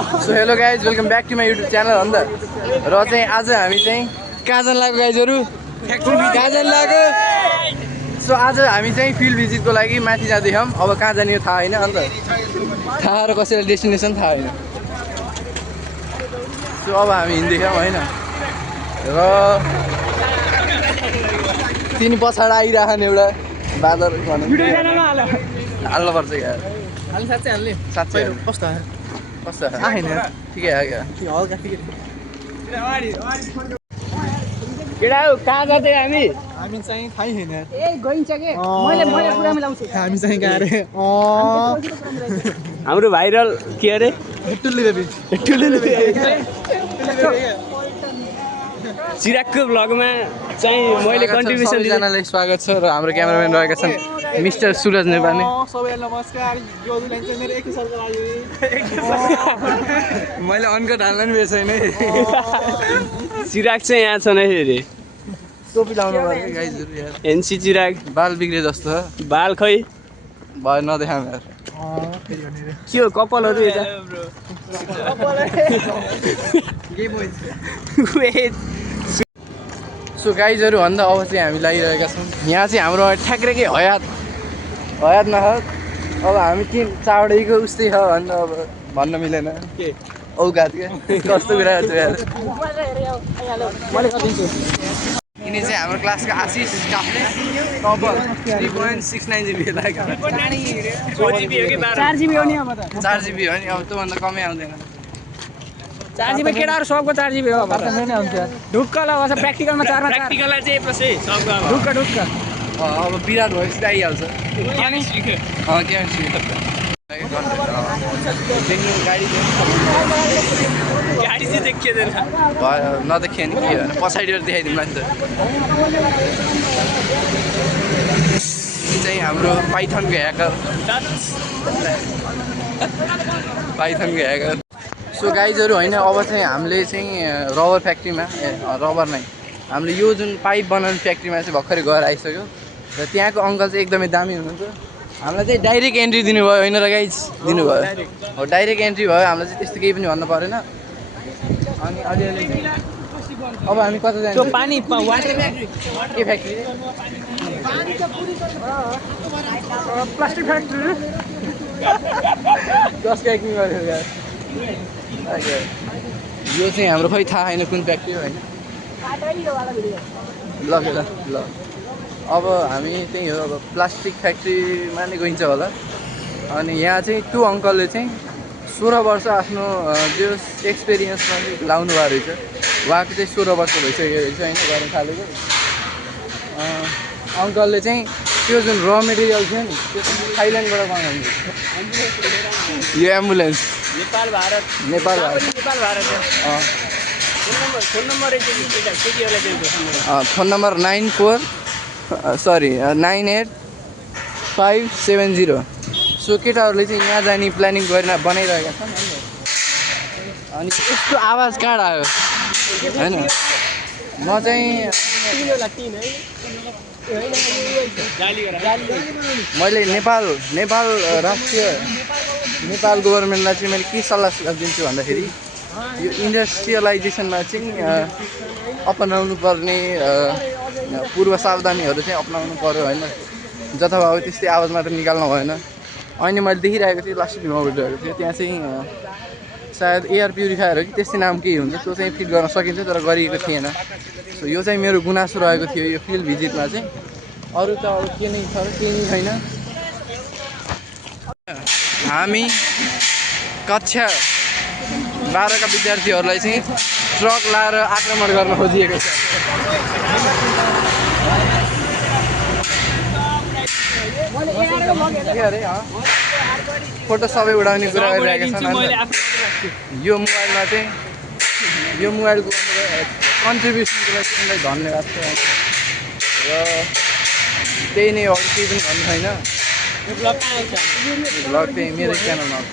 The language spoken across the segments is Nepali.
so hello guys welcome back to my YouTube channel अन्त र चाहिँ आज हामी चाहिँ कहाँ जान लाग्यो गाइजहरू कहाँ जान लाग्यो सो आज हामी चाहिँ फिल्ड भिजिटको लागि माथि जाँदैछौँ अब कहाँ जाने थाहा होइन अन्त थाहा र कसैलाई डेस्टिनेसन थाहा होइन सो अब हामी हिँड्दैछौँ होइन र तिनी पछाडि आइरहने एउटा बादर हाल्नुपर्छ यार साँच्चै कस्तो कस्तो ठिकै हो क्या केटा कहाँ जाँदै हामी चाहिँ थाहै छैन ए गइन्छ के मैले कुरा मिलाउँछु हामी चाहिँ गए अरे हाम्रो भाइरल के अरे चिरागको भ्लगमा चाहिँ मैले कन्ट्रिब्युसन सबैजनालाई स्वागत छ र हाम्रो क्यामेराम्यान रहेका छन् मिस्टर सुरज नेपाली सबैलाई नमस्कार यो लाइन चाहिँ मेरो 1 सालको लागि मैले अनकट हाल्न नि बेछैन है चिराग चाहिँ यहाँ छन् है फेरि टोपी लाउनु पर्यो गाइजहरु यार एनसी चिराग बाल बिग्रे जस्तो छ बाल खै भयो नदेखाम यार के हो कपालहरू यता सो गाइजहरु भन्दा अब चाहिँ हामी लागिरहेका छौँ यहाँ चाहिँ हाम्रो ठ्याक्रेकै हयात नहत अब हामी किन चावडैको उस्तै छ भन्दा अब भन्न मिलेन के औकात के कस्तो कुरा छ यार यिनी चाहिँ हाम्रो क्लासको आशिष काफ्ले टपर 3.69 GB लाग्यो 4 GB हो नि अब त 4 GB हो नि अब त्योभन्दा कमै आउँदैन 4 GB केटाहरु सबको 4 GB हो अब त नै हुन्छ ढुक्क ल अब प्र्याक्टिकलमा 4 मा 4 प्र्याक्टिकललाई चाहिँ प्लस है सबको अब अब ढुक्क विराट भएपछि आइहाल्छ केमिस्ट्री गाडी चाहिँ देखिँदैन भयो नदेखियो नि के हो पछाडिबाट देखाइदिउँ नि त चाहिँ हाम्रो पाइथनको ह्याकर सो गाइजहरू होइन अब चाहिँ हामीले चाहिँ रबर फ्याक्ट्रीमा रबर नै हामीले यो जुन पाइप बनाउने फ्याक्ट्रीमा चाहिँ भर्खरै गएर आइसक्यो र त्यहाँको अङ्कल चाहिँ एकदमै दामी हुनुहुन्छ हामीलाई चाहिँ डाइरेक्ट एन्ट्री दिनुभयो होइन र गाइज दिनुभयो हो डाइरेक्ट एन्ट्री भयो हामीलाई चाहिँ त्यस्तो केही पनि भन्नु परेन अनि अलिअलि अब हामी कता जान्छौँ पानी वाटर के फ्याक्ट्री प्लास्टिक फ्याक्ट्री जसको एक्टिङ गर्यो यार यो चाहिँ हाम्रो खै थाहा छैन कुन फ्याक्ट्री हो होइन ल अब हामी त्यही हो अब प्लास्टिक फ्याक्ट्रीमा नै गइन्छ होला अनि यहाँ चाहिँ त्यो अङ्कलले चाहिँ 16 वर्ष आफ्नो जो एक्सपिरियन्समा लाउनु भएको रहेछ उहाँको चाहिँ 16 वर्ष भइसकेको रहेछ होइन गर्न थालेको अङ्कलले चाहिँ त्यो जुन र मेटेरियल थियो नि त्यो थाइल्यान्डबाट बनाउनु यो ambulance Nepal Bharat phone number 98570 so केटाहरूले चाहिँ यहाँ जाने प्लानिङ गरेर बनाइरहेका छन् अनि यस्तो आवाज कहाँ आयो होइन म चाहिँ मैले नेपाल गभर्मेन्टलाई चाहिँ मैले के सल्लाह दिन्छु भन्दाखेरि यो इन्डस्ट्रियलाइजेसनमा चाहिँ अपनाउनु पर्ने पूर्व सावधानीहरू चाहिँ अपनाउनु पर्यो होइन जथाभावी त्यस्तै आवाज मात्र निकाल्नु भएन अनि मैले देखिरहेको थिएँ लास्ट भिडियोमा उठिरहेको थियो त्यहाँ चाहिँ सायद एयर प्युरिफायर हो कि त्यस्तै नाम केही हुन्छ त्यो चाहिँ फिट गर्न सकिन्छ तर गरिएको थिएन सो यो चाहिँ मेरो गुनासो रहेको थियो यो फिल्ड भिजिटमा चाहिँ अरू त अब के नै छ र केही नै छैन हामी कक्षा 12 का विद्यार्थीहरूलाई चाहिँ ट्रक लाएर आक्रमण गर्न खोजिएको छ के अरे फोटो सबै उडाउने कुरा गरिरहेका छन् यो मोबाइलमा चाहिँ यो मोबाइलको कन्ट्रिब्युसनको लागि तिमीलाई धन्यवाद छ र त्यही नै अरू केही पनि भन्नु छैन भ्लग चाहिँ मेरो च्यानलमा आउँछ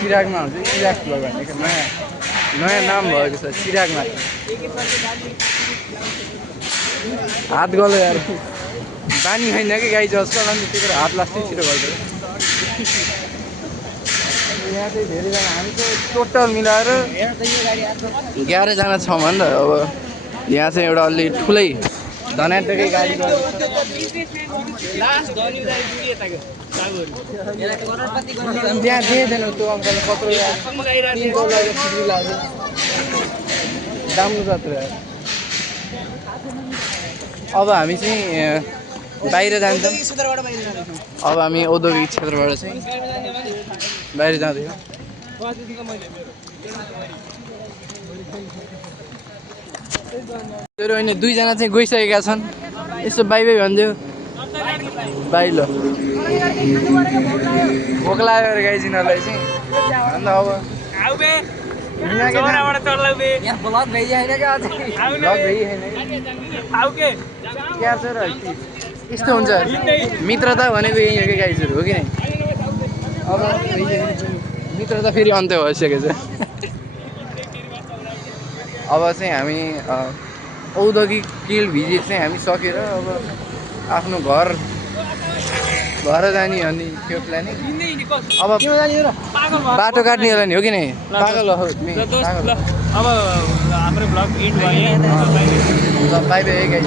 चिरागमा हुन्छ चिराग भ्लग भनेको नयाँ नाम भएको छ चिरागमा हात गलो यार बानी छैन कि गाई जस्तो अनि त्यही भएर हात लास्टै छिटो गर्छ यहाँ चाहिँ धेरैजना हामी चाहिँ टोटल मिलाएर 11जना छौँ नि त अब यहाँ चाहिँ एउटा अलि ठुलै धनाटकै गाडी गरेको त्यहाँ दिएदैन त्यो अङ्कलले कत्रो 3 करोड लागेर सिक्री लाग्यो दाम्रो जात्रा अब हामी चाहिँ बाहिर जान्छौँ अब हामी औद्योगिक क्षेत्रबाट चाहिँ बाहिर जाँदैछौँ तेरो होइन 2 जना चाहिँ गइसकेका छन् यसो बाई बाई भनिदियो बाई ल भोक लाग्यो अरे गाइजिनहरूलाई चाहिँ अन्त अब ब्लग भइहाल्छ क्या सर यस्तो हुन्छ मित्रता भनेको यही हो कि गाइजहरू हो कि नै अब मित्रता फेरि अन्त्य भइसकेको छ अब चाहिँ हामी औद्योगिक फिल्ड भिजिट चाहिँ हामी सकेर अब आफ्नो घर जाने अनि त्यो प्लानिङ अब बाटो काट्ने होला नि हो कि नै पागल हो अब हाम्रो ब्लग एन्ड भयो बाई बाई गाइज